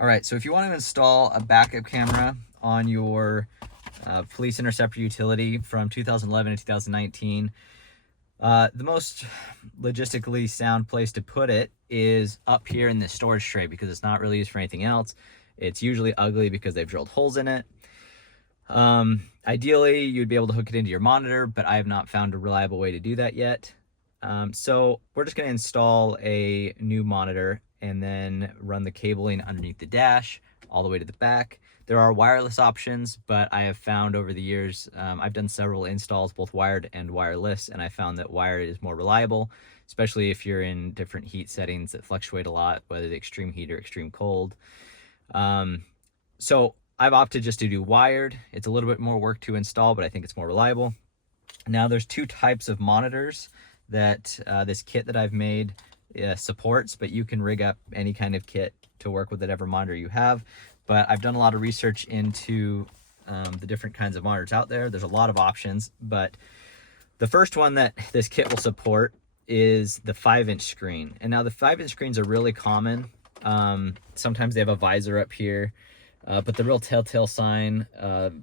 All right, so if you want to install a backup camera on your Police Interceptor utility from 2011 to 2019, the most logistically sound place to put it is up here in this storage tray because it's not really used for anything else. It's usually ugly because they've drilled holes in it. Ideally, you'd be able to hook it into your monitor, but I have not found a reliable way to do that yet. So we're just going to install a new monitor and then run the cabling underneath the dash all the way to the back. There are wireless options, but I have found over the years, I've done several installs, both wired and wireless, and I found that wired is more reliable, especially if you're in different heat settings that fluctuate a lot, whether the extreme heat or extreme cold. So I've opted just to do wired. It's a little bit more work to install, but I think it's more reliable. Now there's two types of monitors that this kit that I've made supports, but you can rig up any kind of kit to work with whatever monitor you have. But I've done a lot of research into the different kinds of monitors out there. There's a lot of options, but the first one that this kit will support is the 5-inch screen. And now the 5-inch screens are really common. Sometimes they have a visor up here, but the real telltale sign,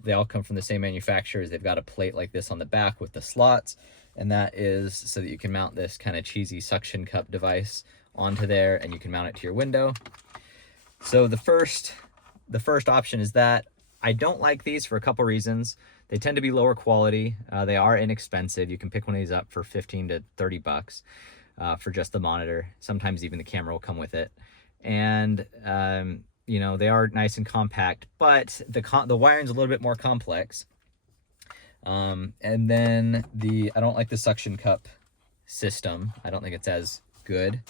they all come from the same manufacturers. They've got a plate like this on the back with the slots, and that is so that you can mount this kind of cheesy suction cup device onto there, and you can mount it to your window. So the first option is that. I don't like these for a couple reasons. They tend to be lower quality. They are inexpensive. You can pick one of these up for 15 to 30 bucks for just the monitor. Sometimes even the camera will come with it. And you know, they are nice and compact, but the wiring's a little bit more complex. And then I don't like the suction cup system. I don't think it's as good.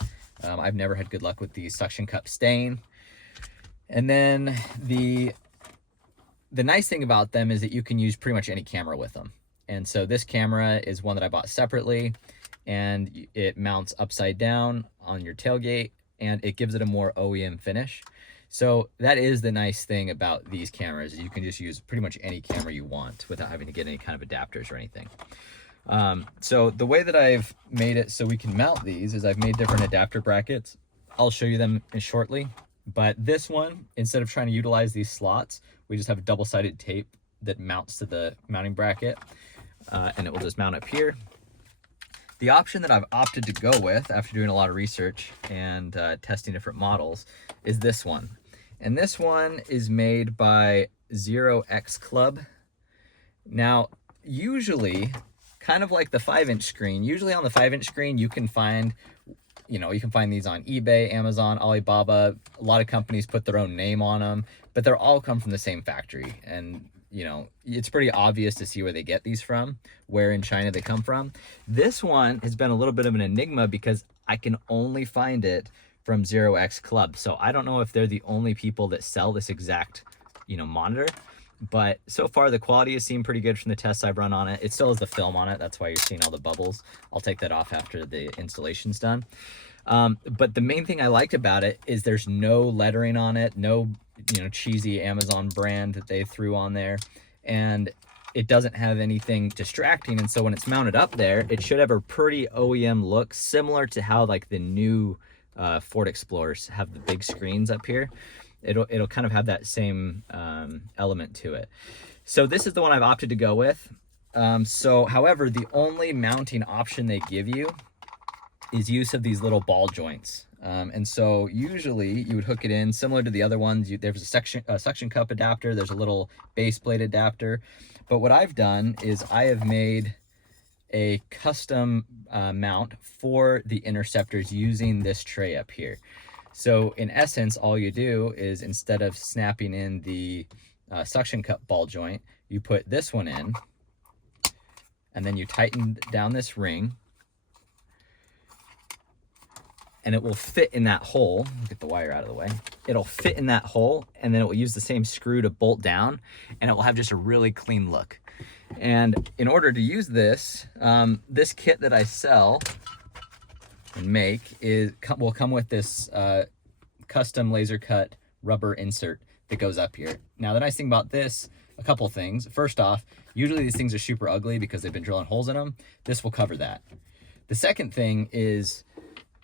I've never had good luck with the suction cup staying. And then the nice thing about them is that you can use pretty much any camera with them. And so this camera is one that I bought separately, and it mounts upside down on your tailgate, and it gives it a more OEM finish. So that is the nice thing about these cameras, is you can just use pretty much any camera you want without having to get any kind of adapters or anything. So the way that I've made it so we can mount these is I've made different adapter brackets. I'll show you them shortly. But this one, instead of trying to utilize these slots, we just have a double-sided tape that mounts to the mounting bracket, and it will just mount up here. The option that I've opted to go with after doing a lot of research and testing different models is this one. And this one is made by 0X Club. Now, usually, kind of like the 5-inch screen, usually on the 5-inch screen you can find these on eBay, Amazon, Alibaba. A lot of companies put their own name on them, but they're all come from the same factory. And, you know, it's pretty obvious to see where they get these from, where in China they come from. This one has been a little bit of an enigma because I can only find it from 0X Club. So I don't know if they're the only people that sell this exact, monitor. But so far the quality has seemed pretty good from the tests I've run on it. It still has the film on it. That's why you're seeing all the bubbles. I'll take that off after the installation's done. But the main thing I liked about it is there's no lettering on it, no cheesy Amazon brand that they threw on there, and it doesn't have anything distracting. And so when it's mounted up there, it should have a pretty OEM look, similar to how like the new Ford Explorers have the big screens up here. It'll kind of have that same element to it. So this is the one I've opted to go with. However, the only mounting option they give you is use of these little ball joints. And so usually you would hook it in similar to the other ones. There's a suction cup adapter. There's a little base plate adapter. But what I've done is I have made a custom mount for the Interceptors using this tray up here. So in essence, all you do is instead of snapping in the suction cup ball joint, you put this one in, and then you tighten down this ring, and it will fit in that hole. Get the wire out of the way. It'll fit in that hole, and then it will use the same screw to bolt down, and it will have just a really clean look. And in order to use this, this kit that I sell and make will come with this custom laser cut rubber insert that goes up here. Now the nice thing about this, a couple things. First off, usually these things are super ugly because they've been drilling holes in them. This will cover that. The second thing is,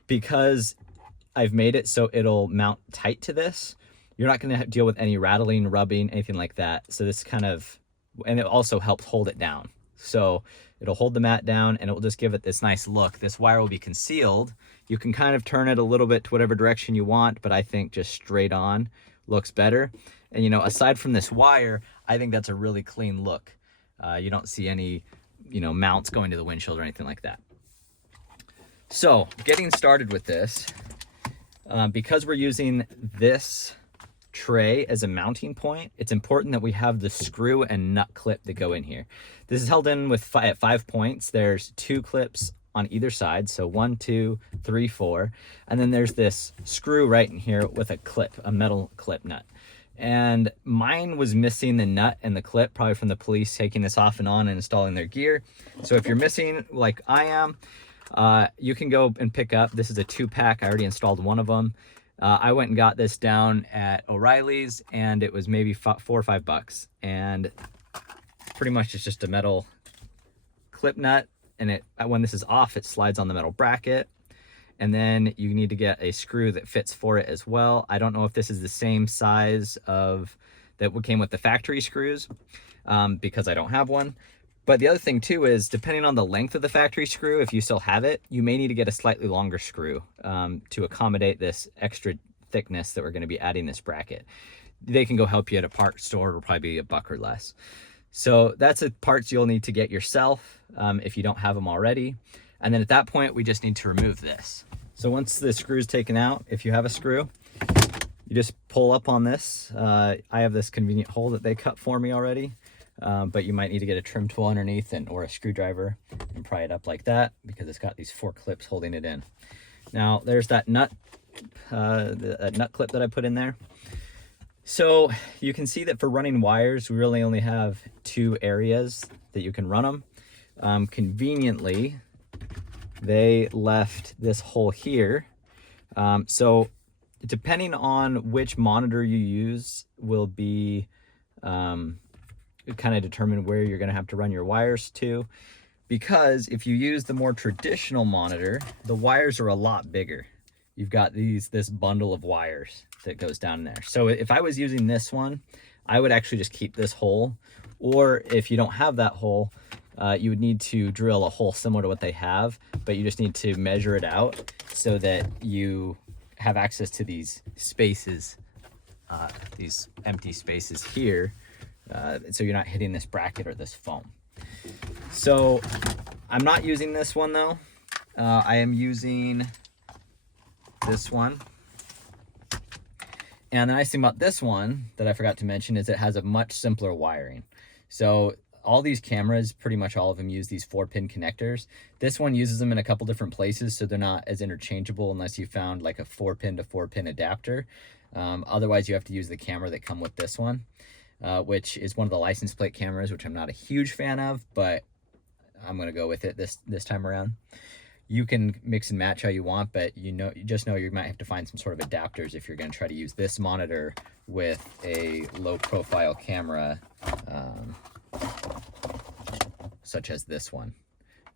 because I've made it so it'll mount tight to this, you're not going to deal with any rattling, rubbing, anything like that. So this kind of, and it also helps hold it down. So it'll hold the mat down and it will just give it this nice look. This wire will be concealed. You can kind of turn it a little bit to whatever direction you want, but I think just straight on looks better. And, you know, aside from this wire, I think that's a really clean look. You don't see any, you know, mounts going to the windshield or anything like that. So getting started with this, because we're using this tray as a mounting point, it's important that we have the screw and nut clip that go in here. This is held in with at 5 points. There's 2 clips on either side, so 1, 2, 3, 4, and then there's this screw right in here with a clip, a metal clip nut. And mine was missing the nut and the clip, probably from the police taking this off and on and installing their gear. So if you're missing like I am, you can go and pick up. This is a 2-pack. I already installed one of them. I went and got this down at O'Reilly's, and it was maybe $4 or $5. And pretty much it's just a metal clip nut, and when this is off, it slides on the metal bracket. And then you need to get a screw that fits for it as well. I don't know if this is the same size of that came with the factory screws, because I don't have one. But the other thing too is, depending on the length of the factory screw, if you still have it, you may need to get a slightly longer screw to accommodate this extra thickness that we're going to be adding this bracket. They can go help you at a parts store. It'll probably be $1 or less. So that's the parts you'll need to get yourself if you don't have them already. And then at that point, we just need to remove this. So once the screw is taken out, if you have a screw, you just pull up on this. I have this convenient hole that they cut for me already. But you might need to get a trim tool underneath or a screwdriver and pry it up like that, because it's got these 4 clips holding it in. Now there's that nut, that nut clip that I put in there. So you can see that for running wires, we really only have 2 areas that you can run them. Conveniently, they left this hole here. So depending on which monitor you use will be kind of determine where you're going to have to run your wires to, because if you use the more traditional monitor, the wires are a lot bigger. You've got this bundle of wires that goes down there. So if I was using this one, I would actually just keep this hole, or if you don't have that hole, you would need to drill a hole similar to what they have, but you just need to measure it out so that you have access to these spaces, these empty spaces here, so you're not hitting this bracket or this foam. So I'm not using this one though. I am using this one. And the nice thing about this one that I forgot to mention is it has a much simpler wiring. So all these cameras, pretty much all of them, use these 4-pin connectors. This one uses them in a couple different places, so they're not as interchangeable unless you found like a 4-pin to 4-pin adapter. Otherwise, you have to use the camera that come with this one, which is one of the license plate cameras, which I'm not a huge fan of, but I'm gonna go with it this time around. You can mix and match how you want, but you just know you might have to find some sort of adapters if you're gonna try to use this monitor with a low profile camera, such as this one,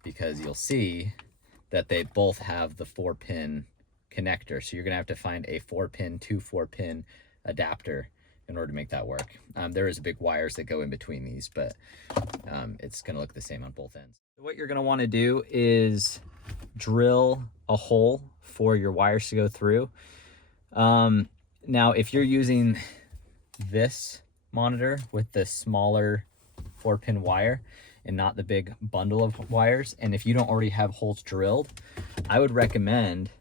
because you'll see that they both have the 4-pin connector. So you're gonna have to find a 4-pin to 4-pin adapter in order to make that work. There is big wires that go in between these, but it's gonna look the same on both ends. What you're gonna wanna do is drill a hole for your wires to go through. Now, if you're using this monitor with the smaller 4-pin wire and not the big bundle of wires, and if you don't already have holes drilled, I would recommend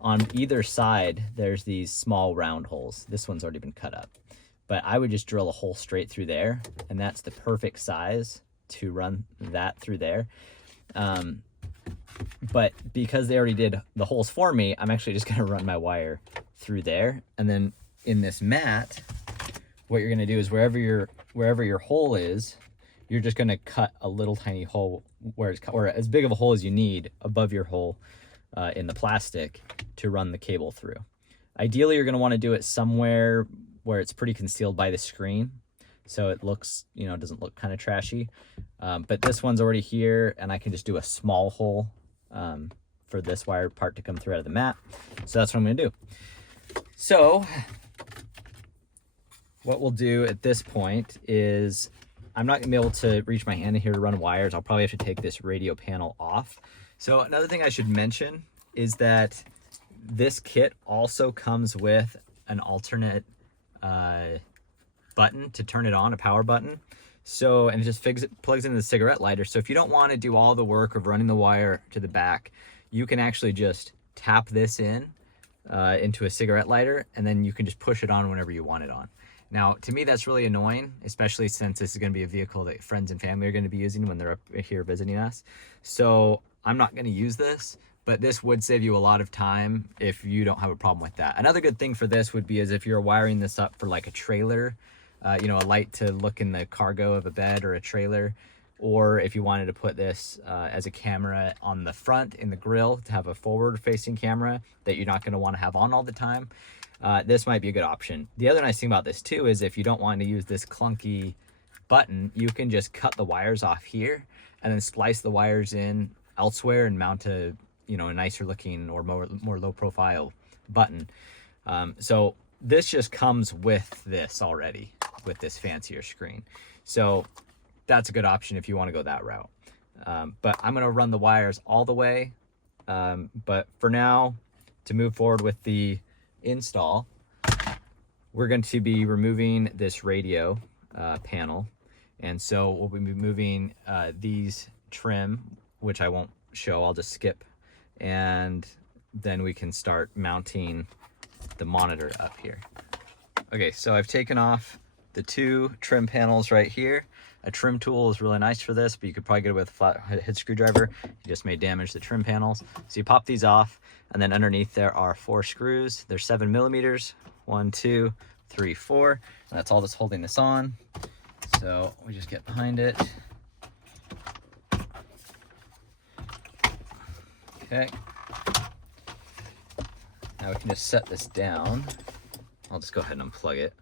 on either side, there's these small round holes. This one's already been cut up, but I would just drill a hole straight through there, and that's the perfect size to run that through there. But because they already did the holes for me, I'm actually just gonna run my wire through there. And then in this mat, what you're gonna do is wherever your hole is, you're just gonna cut a little tiny hole or as big of a hole as you need above your hole in the plastic to run the cable through. Ideally, you're gonna wanna do it somewhere where it's pretty concealed by the screen, so it looks, doesn't look kind of trashy. But this one's already here, and I can just do a small hole for this wire part to come through out of the mat. So that's what I'm gonna do. So what we'll do at this point is I'm not gonna be able to reach my hand in here to run wires. I'll probably have to take this radio panel off. So another thing I should mention is that this kit also comes with an alternate button to turn it on, a power button. So, and it just plugs into the cigarette lighter. So if you don't want to do all the work of running the wire to the back, you can actually just tap this in into a cigarette lighter, and then you can just push it on whenever you want it on. Now, to me, that's really annoying, especially since this is going to be a vehicle that friends and family are going to be using when they're up here visiting us. So I'm not going to use this, but this would save you a lot of time if you don't have a problem with that. Another good thing for this would be is if you're wiring this up for like a trailer, you know, a light to look in the cargo of a bed or a trailer, or if you wanted to put this as a camera on the front in the grill to have a forward facing camera that you're not going to want to have on all the time, this might be a good option. The other nice thing about this too is if you don't want to use this clunky button, you can just cut the wires off here and then splice the wires in elsewhere and mount a, you know, a nicer looking or more low profile button. So this just comes with this already, with this fancier screen. So that's a good option if you want to go that route. But I'm going to run the wires all the way. But for now, to move forward with the install, we're going to be removing this radio panel. And so we'll be moving these trim, which I won't show, I'll just skip. And then we can start mounting the monitor up here. Okay, so I've taken off the two trim panels right here. A trim tool is really nice for this, but you could probably get it with a flat head screwdriver. You just may damage the trim panels. So you pop these off, and then underneath there are 4 screws. They're 7 millimeters. 1, 2, 3, 4. And that's all that's holding this on. So we just get behind it. Okay. Now we can just set this down. I'll just go ahead and unplug it.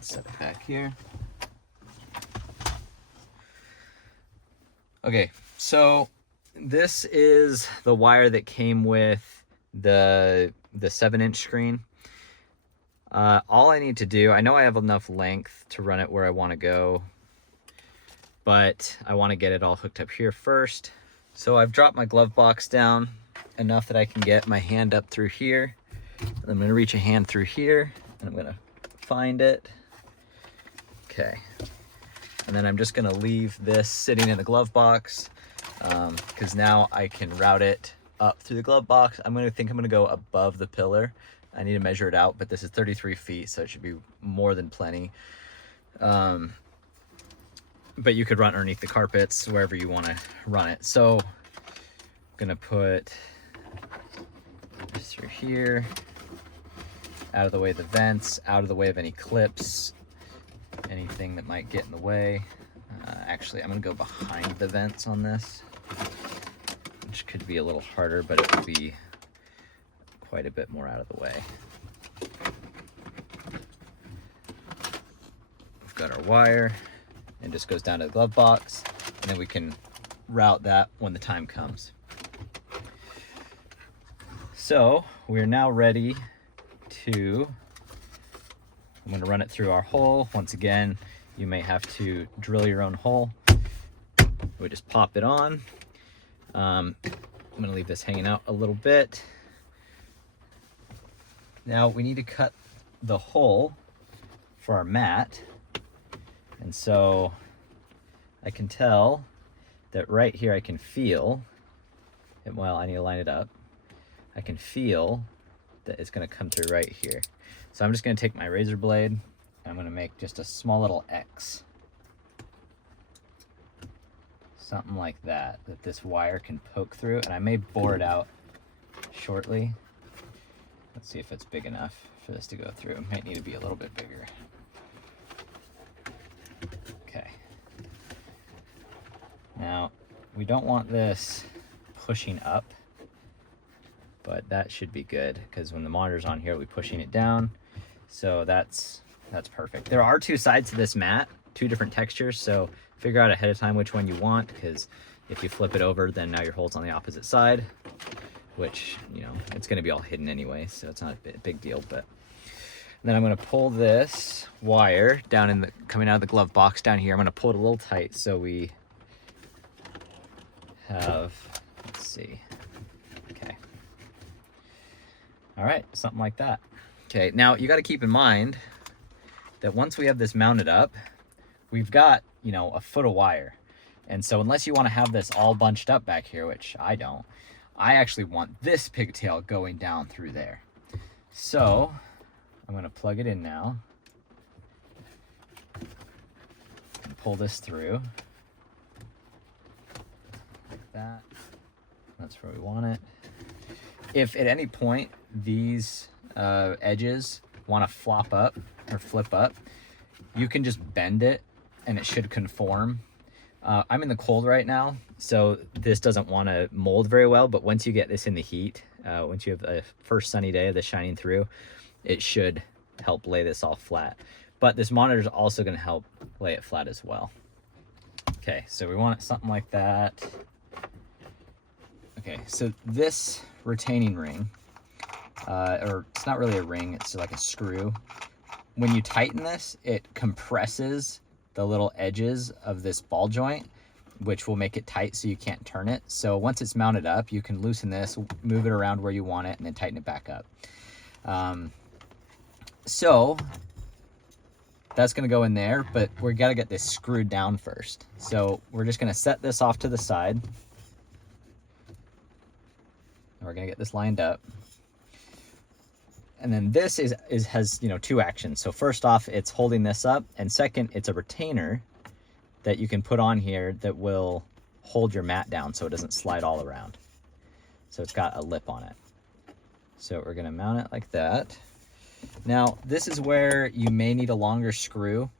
Set it back here. Okay, so this is the wire that came with the 7-inch screen. All I need to do, I know I have enough length to run it where I want to go, but I want to get it all hooked up here first. So I've dropped my glove box down enough that I can get my hand up through here. I'm going to reach a hand through here, and I'm going to find it. Okay, and then I'm just gonna leave this sitting in the glove box because now I can route it up through the glove box. I'm gonna go above the pillar. I need to measure it out, but this is 33 feet, so it should be more than plenty. But you could run underneath the carpets, wherever you wanna run it. So I'm gonna put this through here, out of the way of the vents, out of the way of any clips, anything that might get in the way. Actually, I'm gonna go behind the vents on this, which could be a little harder, but it would be quite a bit more out of the way. We've got our wire, and just goes down to the glove box, and then we can route that when the time comes. So we're now ready to, I'm going to run it through our hole. Once again, you may have to drill your own hole. We just pop it on. I'm going to leave this hanging out a little bit. Now we need to cut the hole for our mat. And so I can tell that right here I can feel, well, I need to line it up. I can feel that it's going to come through right here. So I'm just going to take my razor blade and I'm going to make just a small little X. Something like that this wire can poke through, and I may bore it out shortly. Let's see if it's big enough for this to go through. It might need to be a little bit bigger. Okay. Now, we don't want this pushing up, but that should be good because when the monitor's on here, we'll be pushing it down. So that's perfect. There are 2 sides to this mat, 2 different textures, so figure out ahead of time which one you want, because if you flip it over, then now your hole's on the opposite side, which, you know, it's going to be all hidden anyway, so it's not a big deal. But then I'm gonna pull this wire down in the, coming out of the glove box down here. I'm gonna pull it a little tight so we have, let's see, okay. All right, something like that. Okay, now you gotta keep in mind that once we have this mounted up, we've got, you know, a foot of wire. And so unless you wanna have this all bunched up back here, which I don't, I actually want this pigtail going down through there. So I'm gonna plug it in now and pull this through like that. That's where we want it. If at any point these edges want to flop up or flip up, you can just bend it and it should conform. I'm in the cold right now, so this doesn't want to mold very well, but once you get this in the heat, once you have a first sunny day of this shining through, it should help lay this all flat. But this monitor is also going to help lay it flat as well. Okay, so we want something like that. Okay, so this retaining ring, or it's not really a ring, it's like a screw. When you tighten this, it compresses the little edges of this ball joint, which will make it tight so you can't turn it. So once it's mounted up, you can loosen this, move it around where you want it, and then tighten it back up. So that's gonna go in there, but we gotta get this screwed down first. So we're just gonna set this off to the side. We're gonna get this lined up. And then this has, you know, two actions. So first off, it's holding this up, and second, it's a retainer that you can put on here that will hold your mat down so it doesn't slide all around. So it's got a lip on it. So we're gonna mount it like that. Now, this is where you may need a longer screw.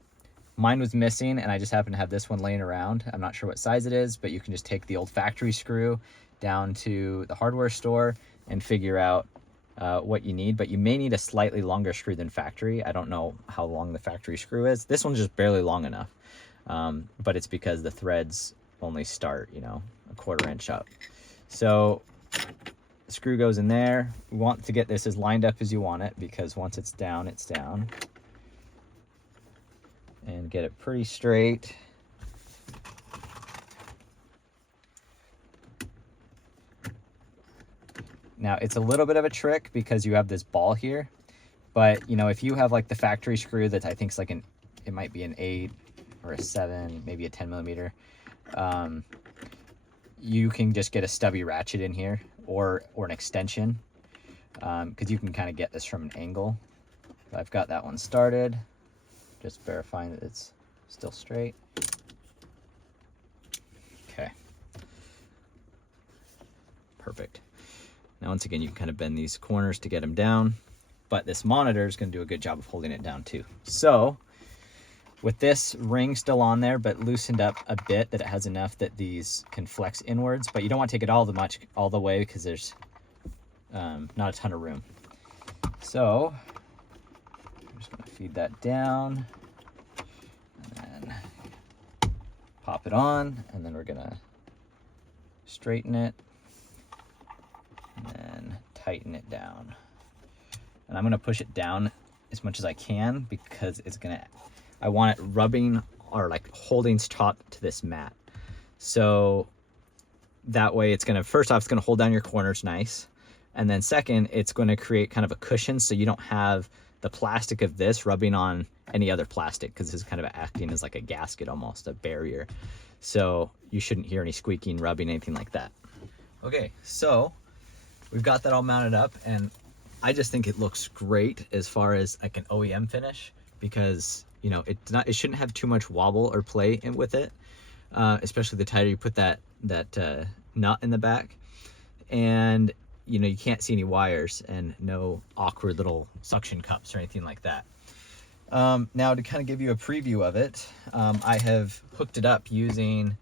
Mine was missing, and I just happen to have this one laying around. I'm not sure what size it is, but you can just take the old factory screw down to the hardware store and figure out what you need, but you may need a slightly longer screw than factory. I don't know how long the factory screw is. This one's just barely long enough, but it's because the threads only start, you know, a 1/4 inch up. So the screw goes in there. We want to get this as lined up as you want it, because once it's down, it's down. And get it pretty straight. Now, it's a little bit of a trick because you have this ball here, but you know, if you have like the factory screw that I think is like it might be an 8 or a 7, maybe a 10 millimeter, you can just get a stubby ratchet in here or an extension, because you can kind of get this from an angle. I've got that one started, just verifying that it's still straight. Okay, perfect. Now, once again, you can kind of bend these corners to get them down, but this monitor is going to do a good job of holding it down too. So with this ring still on there, but loosened up a bit that it has enough that these can flex inwards, but you don't want to take it all the way because there's not a ton of room. So I'm just going to feed that down and then pop it on, and then we're going to straighten it and then tighten it down. And I'm gonna push it down as much as I can because I want it rubbing or like holding taut to this mat. So that way it's gonna, first off, it's gonna hold down your corners nice. And then second, it's gonna create kind of a cushion so you don't have the plastic of this rubbing on any other plastic, because this is kind of acting as like a gasket, almost a barrier. So you shouldn't hear any squeaking, rubbing, anything like that. Okay, so we've got that all mounted up, and I just think it looks great as far as like an OEM finish, because you know it shouldn't have too much wobble or play with it, especially the tighter you put that nut in the back, and you know you can't see any wires and no awkward little suction cups or anything like that. Now, to kind of give you a preview of it, I have hooked it up using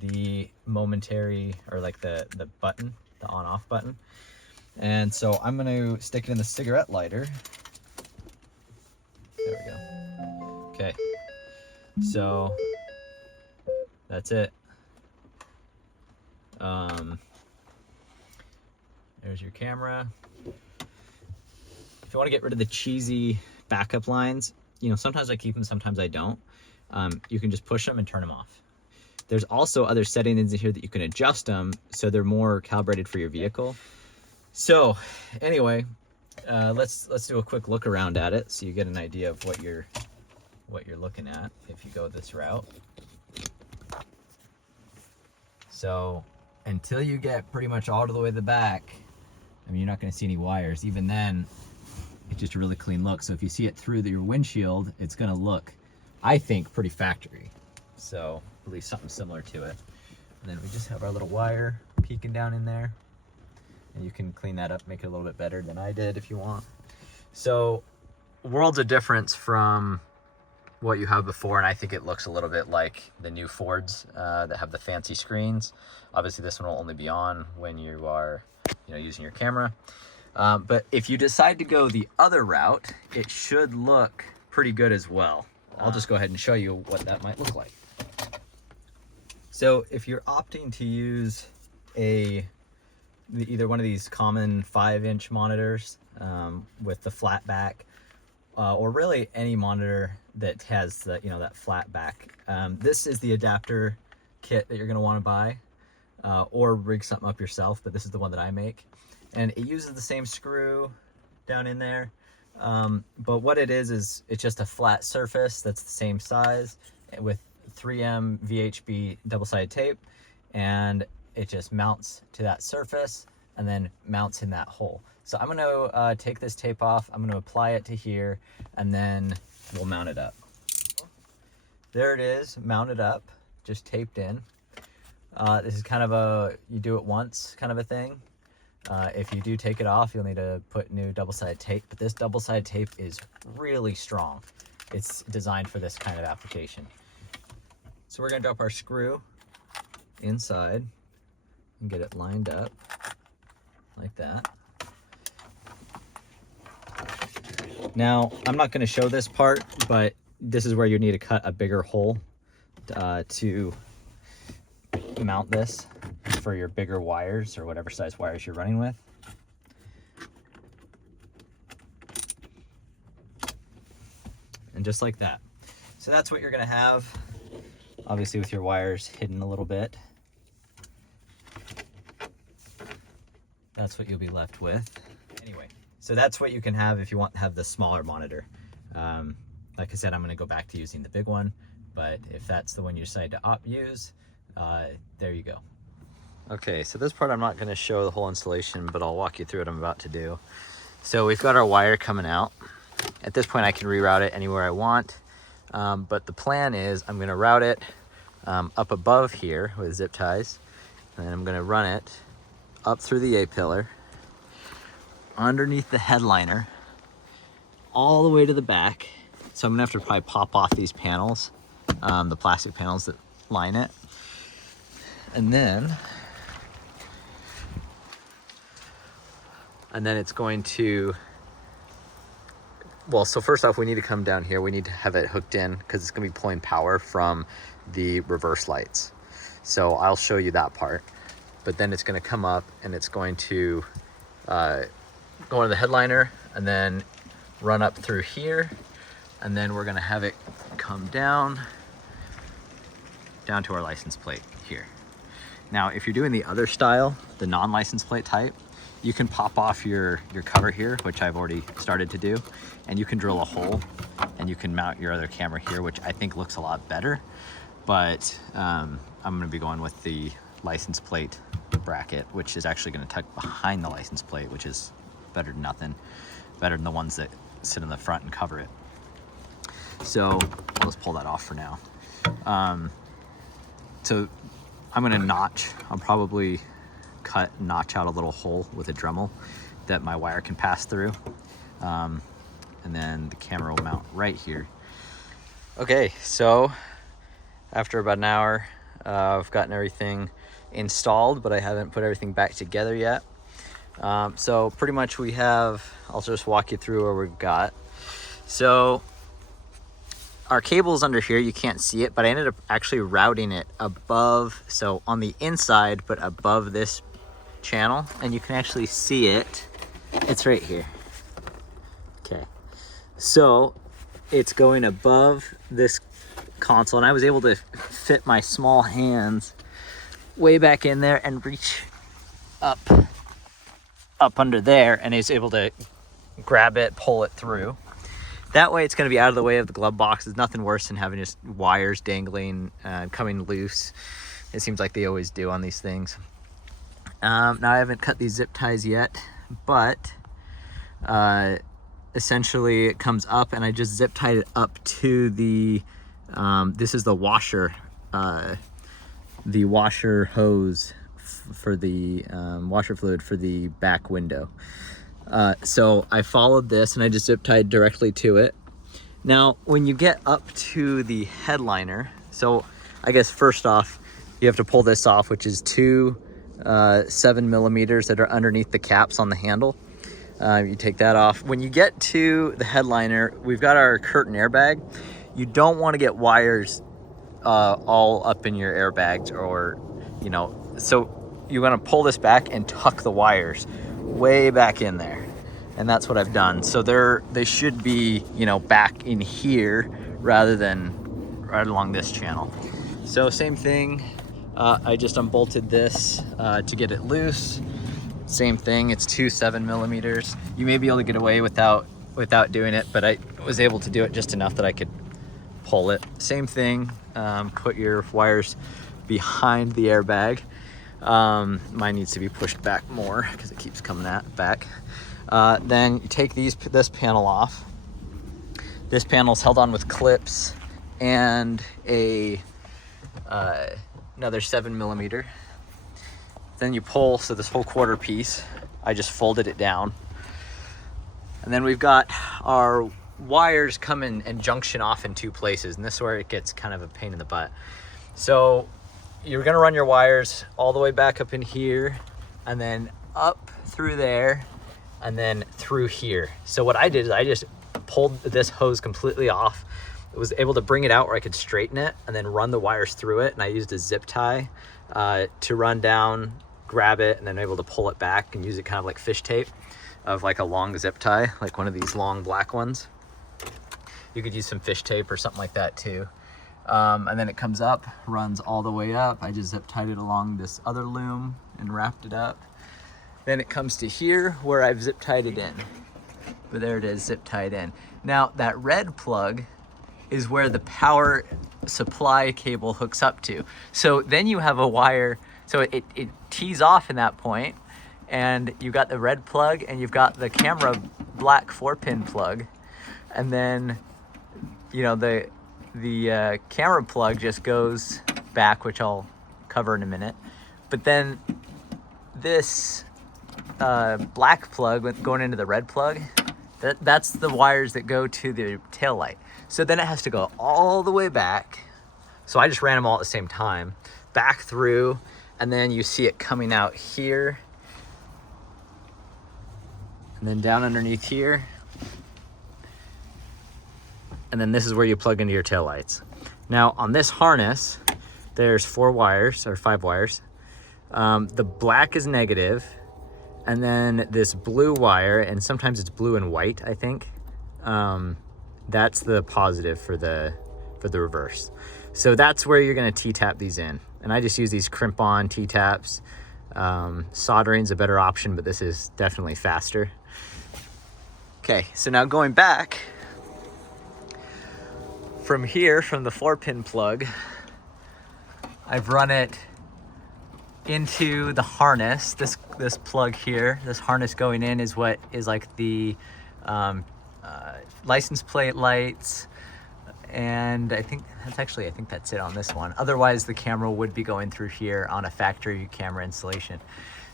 the momentary, or like the button, the on-off button. And so I'm going to stick it in the cigarette lighter. There we go. Okay. So that's it. There's your camera. If you want to get rid of the cheesy backup lines, you know, sometimes I keep them, sometimes I don't. You can just push them and turn them off. There's also other settings in here that you can adjust them so they're more calibrated for your vehicle. So anyway, let's do a quick look around at it so you get an idea of what you're looking at if you go this route. So until you get pretty much all the way to the back, I mean, you're not going to see any wires. Even then, it's just a really clean look. So if you see it through your windshield, it's going to look, I think, pretty factory. So at least something similar to it. And then we just have our little wire peeking down in there. And you can clean that up, make it a little bit better than I did if you want. So worlds of difference from what you have before, and I think it looks a little bit like the new Fords that have the fancy screens. Obviously this one will only be on when you are, you know, using your camera. But if you decide to go the other route, it should look pretty good as well. I'll just go ahead and show you what that might look like. So if you're opting to use either one of these common 5-inch monitors with the flat back, or really any monitor that has the, you know, that flat back, this is the adapter kit that you're going to want to buy, or rig something up yourself, but this is the one that I make, and it uses the same screw down in there. But what it is it's just a flat surface that's the same size with 3M VHB double-sided tape, and it just mounts to that surface and then mounts in that hole. So I'm going to take this tape off, I'm going to apply it to here, and then we'll mount it up. There it is, mounted up, just taped in. This is kind of a, you do it once kind of a thing. If you do take it off, you'll need to put new double-sided tape, but this double-sided tape is really strong. It's designed for this kind of application. So we're going to drop our screw inside and get it lined up like that. Now, I'm not going to show this part, but this is where you need to cut a bigger hole to mount this for your bigger wires or whatever size wires you're running with. And just like that. So that's what you're going to have, obviously with your wires hidden a little bit. That's what you'll be left with. Anyway, so that's what you can have if you want to have the smaller monitor. Like I said, I'm going to go back to using the big one, but if that's the one you decide to use, there you go. Okay, so this part I'm not going to show the whole installation, but I'll walk you through what I'm about to do. So we've got our wire coming out. At this point I can reroute it anywhere I want, but the plan is I'm going to route it up above here with zip ties, and then I'm going to run it up through the A-pillar, underneath the headliner, all the way to the back. So I'm gonna have to probably pop off these panels, the plastic panels that line it. And then it's going to, well, so first off, we need to come down here. We need to have it hooked in because it's gonna be pulling power from the reverse lights. So I'll show you that part. But then it's going to come up and it's going to go into the headliner and then run up through here, and then we're going to have it come down to our license plate here. Now if you're doing the other style, the non-license plate type, you can pop off your cover here, which I've already started to do, and you can drill a hole and you can mount your other camera here, which I think looks a lot better. But I'm going to be going with the license plate bracket, which is actually going to tuck behind the license plate, which is better than nothing, better than the ones that sit in the front and cover it. So let's pull that off for now. So I'm going to notch, I'll probably notch out a little hole with a Dremel that my wire can pass through, and then the camera will mount right here. Okay, so after about an hour, I've gotten everything installed, but I haven't put everything back together yet. So pretty much we have, I'll just walk you through what we've got. So our cable's under here, you can't see it, but I ended up actually routing it above, so on the inside, but above this channel, and you can actually see it. It's right here. Okay. So it's going above this console, and I was able to fit my small hands way back in there and reach up under there, and is able to grab it, pull it through. That way it's going to be out of the way of the glove box. There's nothing worse than having just wires dangling, coming loose. It seems like they always do on these things. Now I haven't cut these zip ties yet, but essentially it comes up, and I just zip tied it up to the, this is the washer hose for the washer fluid for the back window. So I followed this and I just zip tied directly to it. Now, when you get up to the headliner, so I guess first off, you have to pull this off, which is two 7mm that are underneath the caps on the handle. You take that off. When you get to the headliner, we've got our curtain airbag. You don't want to get wires all up in your airbags, or, you know, so you want to pull this back and tuck the wires way back in there, and that's what I've done. So they should be, you know, back in here rather than right along this channel. So same thing, I just unbolted this to get it loose. Same thing, it's two 7mm. You may be able to get away without doing it, but I was able to do it just enough that I could pull it. Same thing, put your wires behind the airbag. Mine needs to be pushed back more because it keeps coming back. Then you take this panel off. This panel is held on with clips and another 7mm. Then you pull, so this whole quarter piece, I just folded it down. And then we've got our wires come in and junction off in two places, and this is where it gets kind of a pain in the butt. So you're gonna run your wires all the way back up in here, and then up through there, and then through here. So what I did is I just pulled this hose completely off. I was able to bring it out where I could straighten it and then run the wires through it, and I used a zip tie to run down, grab it, and then able to pull it back and use it kind of like fish tape, of like a long zip tie, like one of these long black ones. You could use some fish tape or something like that too. And then it comes up, runs all the way up. I just zip tied it along this other loom and wrapped it up. Then it comes to here where I've zip tied it in. But there it is, zip tied in. Now that red plug is where the power supply cable hooks up to. So then you have a wire, so it tees off in that point, and you've got the red plug and you've got the camera black 4-pin plug. And then, you know, the camera plug just goes back, which I'll cover in a minute. But then this black plug going into the red plug, that's the wires that go to the tail light. So then it has to go all the way back. So I just ran them all at the same time, back through, and then you see it coming out here, and then down underneath here. And then this is where you plug into your tail lights. Now on this harness, there's 4 wires or 5 wires. The black is negative, and then this blue wire, and sometimes it's blue and white, I think. That's the positive for the reverse. So that's where you're gonna T-tap these in. And I just use these crimp-on T-taps. Soldering's a better option, but this is definitely faster. Okay, so now going back, from here, from the 4-pin plug, I've run it into the harness. This plug here, this harness going in is what is like the license plate lights, and I think that's it on this one. Otherwise, the camera would be going through here on a factory camera installation.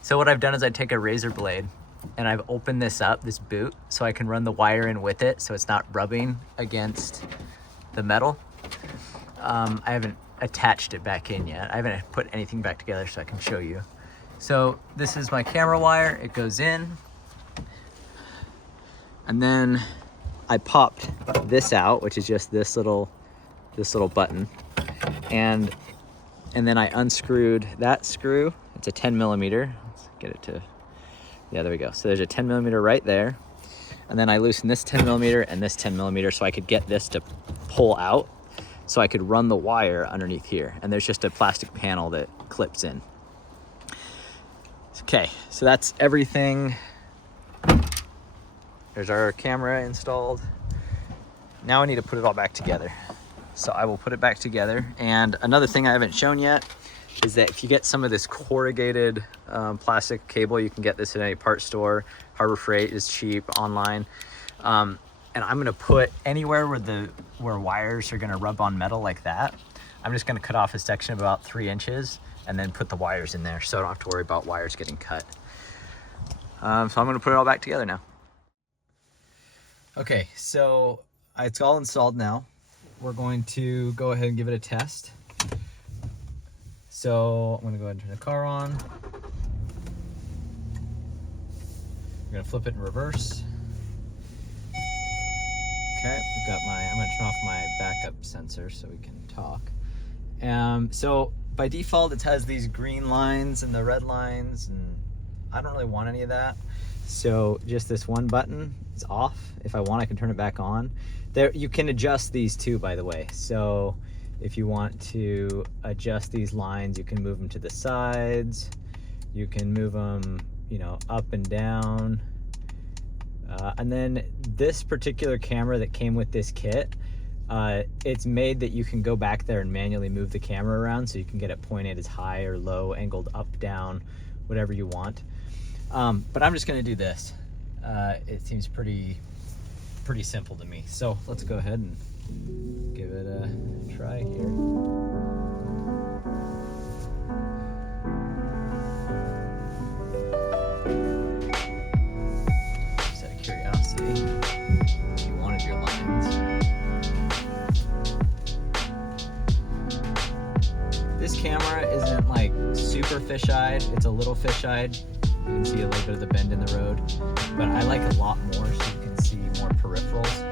So what I've done is I take a razor blade and I've opened this up, this boot, so I can run the wire in with it so it's not rubbing against the metal. I haven't attached it back in yet. I haven't put anything back together so I can show you. So this is my camera wire. It goes in, and then I popped this out, which is just this little button, and then I unscrewed that screw. It's a 10mm. Let's get it to, yeah, there we go. So there's a 10mm right there. And then I loosened this 10mm and this 10mm so I could get this to pull out, so I could run the wire underneath here. And there's just a plastic panel that clips in. Okay, so that's everything. There's our camera installed. Now I need to put it all back together. So I will put it back together. And another thing I haven't shown yet is that if you get some of this corrugated plastic cable, you can get this at any parts store. Harbor Freight is cheap online. And I'm gonna put anywhere where wires are gonna rub on metal like that, I'm just gonna cut off a section of about 3 inches and then put the wires in there so I don't have to worry about wires getting cut. So I'm gonna put it all back together now. Okay, so it's all installed now. We're going to go ahead and give it a test. So I'm gonna go ahead and turn the car on. I'm gonna flip it in reverse. Okay, I'm gonna turn off my backup sensor so we can talk. So by default, it has these green lines and the red lines, and I don't really want any of that. So just this one button is off. If I want, I can turn it back on. There, you can adjust these too, by the way. So if you want to adjust these lines, you can move them to the sides. You can move them, you know, up and down. And then this particular camera that came with this kit, it's made that you can go back there and manually move the camera around, so you can get it pointed as high or low, angled up, down, whatever you want. But I'm just gonna do this. It seems pretty simple to me. So let's go ahead and give it a try here. Just out of curiosity, if you wanted your lines. This camera isn't like super fish-eyed, it's a little fish-eyed. You can see a little bit of the bend in the road, but I like a lot more so you can see more peripherals.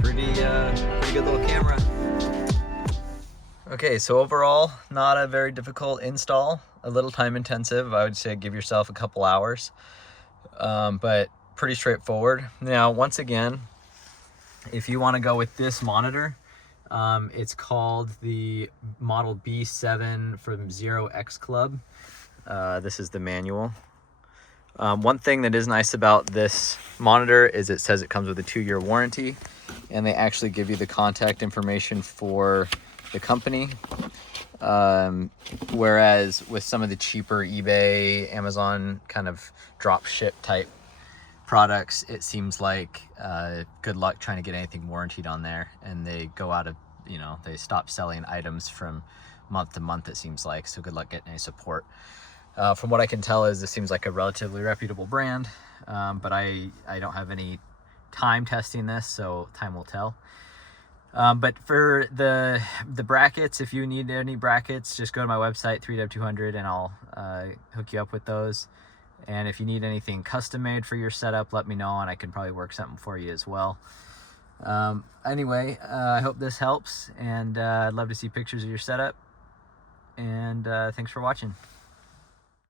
Pretty good little camera. Okay, so overall, not a very difficult install, a little time intensive. I would say give yourself a couple hours, but pretty straightforward. Now, once again, if you want to go with this monitor, it's called the model B7 from 0X Club. This is the manual. One thing that is nice about this monitor is it says it comes with a 2-year warranty, and they actually give you the contact information for the company. Whereas with some of the cheaper eBay, Amazon kind of drop ship type products, it seems like good luck trying to get anything warranted on there, and they go out of, you know, they stop selling items from month to month, it seems like, so good luck getting any support. From what I can tell is this seems like a relatively reputable brand, but I don't have any time testing this, so time will tell. But for the brackets, if you need any brackets, just go to my website 3W200 and I'll hook you up with those. And if you need anything custom made for your setup, let me know and I can probably work something for you as well. Anyway, I hope this helps, and I'd love to see pictures of your setup, and thanks for watching.